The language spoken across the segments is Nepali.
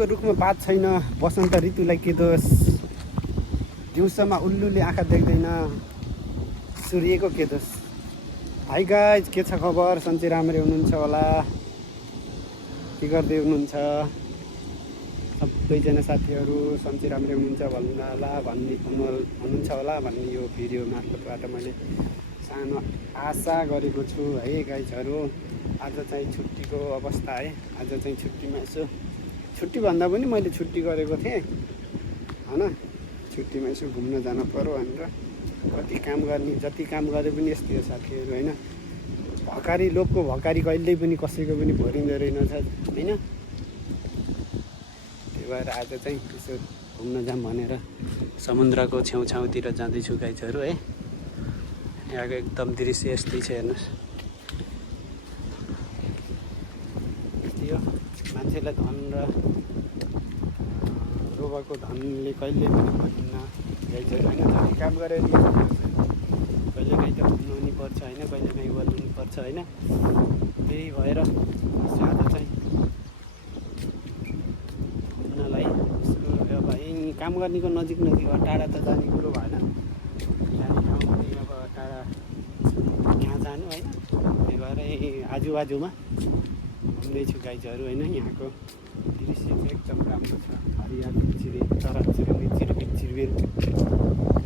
तुलसीको रुखमा पात छैन, बसन्त ऋतुलाई के दोष, दिउँसोमा उल्लुले आँखा देख्दैन, सूर्यको के दोष। हाई गाइज, के छ खबर? सन्चै राम्रै हुनुहुन्छ होला? के गर्दै हुनुहुन्छ सबैजना साथीहरू? सन्चै राम्रै हुनुहुन्छ हुनुहुन्छ होला भन्ने यो भिडियो मार्फतबाट मैले सानो आशा गरेको छु है गाइजहरू। आज चाहिँ छुट्टीको अवस्था है। आज चाहिँ छुट्टीमा यसो, छुट्टी भन्दा पनि मैले छुट्टी गरेको थिएँ होइन। छुट्टीमा यसो घुम्न जानु पर्यो भनेर, कति काम गर्ने, जति काम गरे पनि यस्तै हो साथीहरू होइन। भकारी लोकको भकारी कहिल्यै पनि कसैको पनि भरिँदो रहेनछ होइन। त्यही भएर आज चाहिँ यसो घुम्न जाऊँ भनेर समुद्रको छेउछाउतिर जाँदैछु गाइजहरू है। यहाँको एकदम दृश्य यस्तै छ हेर्नुहोस्। यस्तै हो, मान्छेलाई धन र लोभको धनले कहिले पनि भरिन्न गाइजहरू होइन। जति काम गरेर कहिले काहीँ त घुम्नु पनि पर्छ होइन, कहिले काहीँ गर्नु पनि पर्छ होइन। त्यही भएर आज चाहिँ घुम्नलाई अब यहीँ काम गर्नेको नजिक नजिक हो, टाढा त जाने कुरो भएन। जाने ठाउँ पनि अब टाढा यहाँ जानु होइन। त्यही भएर यही आजुबाजुमा घुम्दैछु गाइजहरू होइन। यहाँको दृश्य चाहिँ एकदम राम्रो छ, हरियाली चिरे चराचुरुङ्गी चिरबिर चिरबिर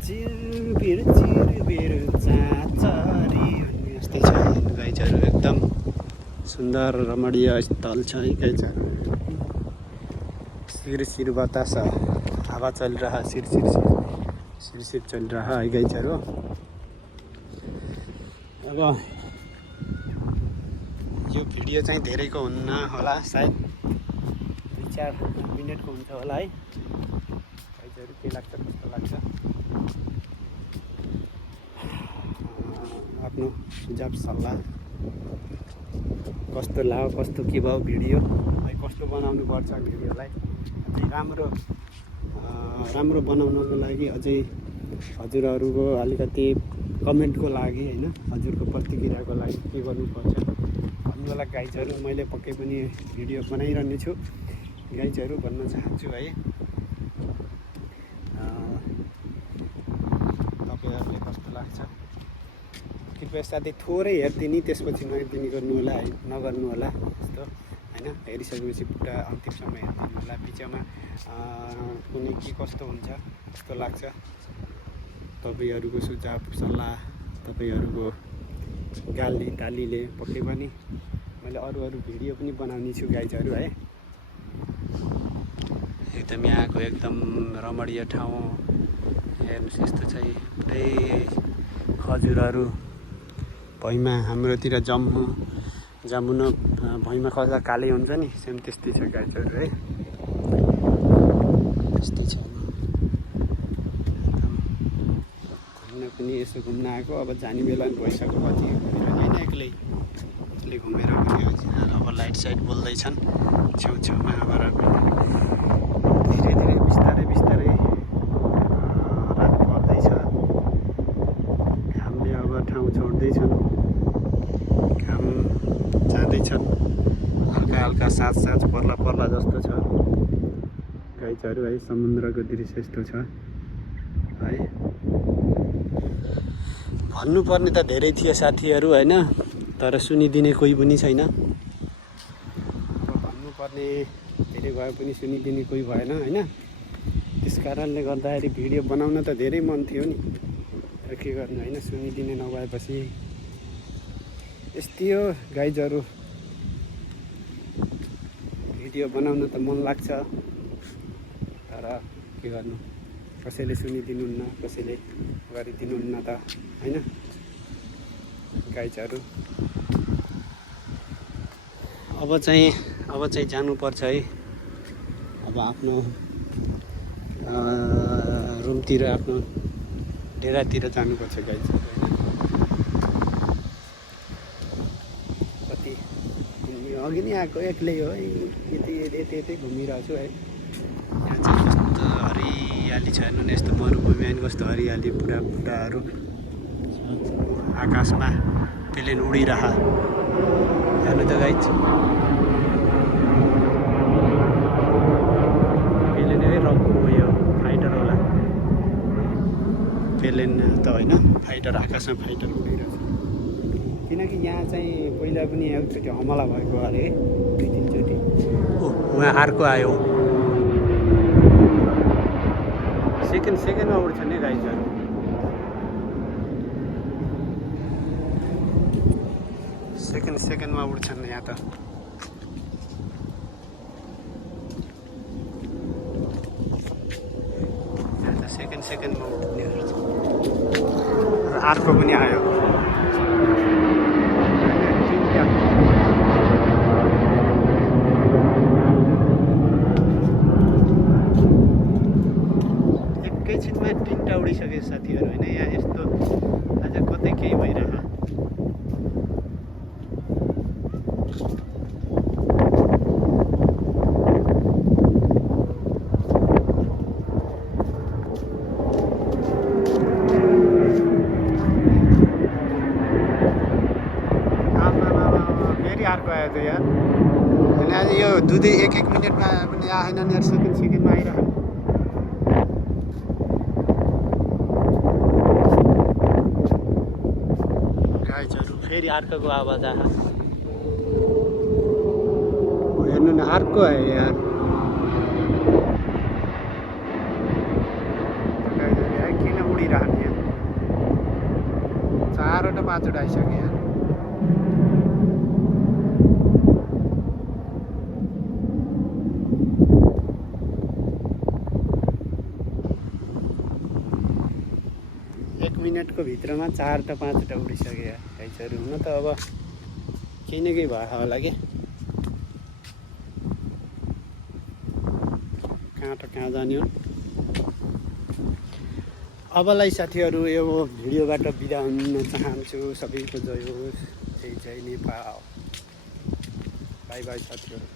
चिरबिर चिरबिर चाँचरी भन्ने जस्तै छ गाइजहरू। एकदम सुन्दर रमणीय स्थल छ है गाइजहरू। सिरसिर बतास हावा चल रहा, सिरसिर चल रहा है गाइजहरू। अब यो भिडियो चाहिँ धेरैको हुन्न होला, सायद 2-4 मिनटको हुन्छ होला है गाइजहरू। के लाग्छ, कस्तो लाग्छ आफ्नो सुझाव सल्लाह कस्तो लाग्यो, कस्तो के भयो भिडियो है, कस्तो बनाउनु पर्छ भिडियोलाई अझै राम्रो बनाउनको लागि अझै हजुरहरूको अलिकति कमेन्टको लागि होइन, हजुरको प्रतिक्रियाको लागि के गर्नुपर्छ भन्नुलाई गाइजहरू मैले पक्कै पनि भिडियो बनाइरहने छु गाइजहरू भन्न चाहन्छु है। तपाईँहरूले कस्तो लाग्छ कृपया साथै थोरै हेरिदिने, त्यसपछि नहेरिदिने नगर्नु होला जस्तो होइन। हेरिसकेपछि पुरा अन्तिमसम्म हेरिदिनु होला। बिचमा कुनै के कस्तो हुन्छ कस्तो लाग्छ तपाईँहरूको सुझाव सल्लाह, तपाईँहरूको गाली तालीले पक्कै पनि मैले अरू भिडियो पनि बनाउने छु गाइजहरू है। एकदम यहाँको एकदम रमणीय ठाउँ हेर्नुहोस्। यस्तो चाहिँ पुरै खजुरहरू भुइँमा, हाम्रोतिर जामुन भुइँमा खस्दा कालै हुन्छ नि, सेम त्यस्तै छ गाइजहरू है। त्यस्तै छ घुम्न पनि, यसो घुम्न आएको। अब जाने बेला पनि भइसक्यो, कति होइन एक्लै घुमेर गयो। अब लाइट साइट बोल्दैछन् छेउछेउमा। अब धीरे धीरे बिस्तारै बिस्तारै रात पर्दैछ। घामले अब ठाउँ छोड्दैछन्, घाम जाँदैछन्, हल्का हल्का साँझ पर्ला जस्तो छ गाइजहरू है। समुद्रको दृश्य यस्तो छ है। भन्नुपर्ने त धेरै थियो साथीहरू होइन, तर सुनिदिने कोही पनि छैन। अब भन्नुपर्ने धेरै भए पनि सुनिदिने कोही भएन होइन। त्यस कारणले गर्दाखेरि भिडियो बनाउन त धेरै मन थियो नि, र के गर्नु होइन, सुनिदिने नभएपछि यस्तै हो गाइजहरू। भिडियो बनाउन त मन लाग्छ, तर के गर्नु, कसैले सुनिदिनुहुन्न, कसैले गरिदिनुहुन्न त होइन गाइजहरू। अब चाहिँ जानुपर्छ है। अब आफ्नो रुमतिर, आफ्नो डेरातिर जानुपर्छ गाइजहरू होइन। कति अघि नै आएको एक्लै हो है, यतै घुमिरहेको छु है। यहाँ चाहिँ कस्तो हरियाली छ हेर्नु न, यस्तो मरुभूमि होइन, कस्तो हरियाली पुराहरू आकाशमा प्लेन उडिरह हेर्नु त गाइज। एयरप्लेन त होइन, फाइटर, आकाशमा फाइटर उडिरहेछ। किनकि यहाँ चाहिँ पहिला पनि एकचोटि हमला भएको अरे, 2-3 चोटि। उहाँ अर्को आयो, सेकेन्डमा उड्छन् नि गाइजहरू। सेकेन्डमा उड्छन् यहाँ त। सेकेन्डमा उड्नेहरू छ। र अर्को पनि आयो। एकैछिनमा 3टा उडिसके साथीहरू होइन। यहाँ यस्तो आज कतै केही भइरह। फेरि अर्को आयो त यार। अनि आज यो 1-1 मिनटमा पनि आएन नि यार, सेकेन्डमा आइरह। गाइजहरू फेरि अर्कोको आवाज आयो। हेर्नु न, अर्को आयो यार। गाइजहरू यार किन उडिरहने यार, 4वटा 5वटा आइसक्यो यार। एक मिनटको भित्रमा 4टा 5वटा उडिसक्यो यार गाइजहरू। हुन त अब केही न केही भयो होला कि, कहाँ जाने हो। अबलाई साथीहरू यो भिडियोबाट बिदा हुन चाहन्छु। सबैको जय होस्, जय नेपाल। बाई बाई साथीहरू।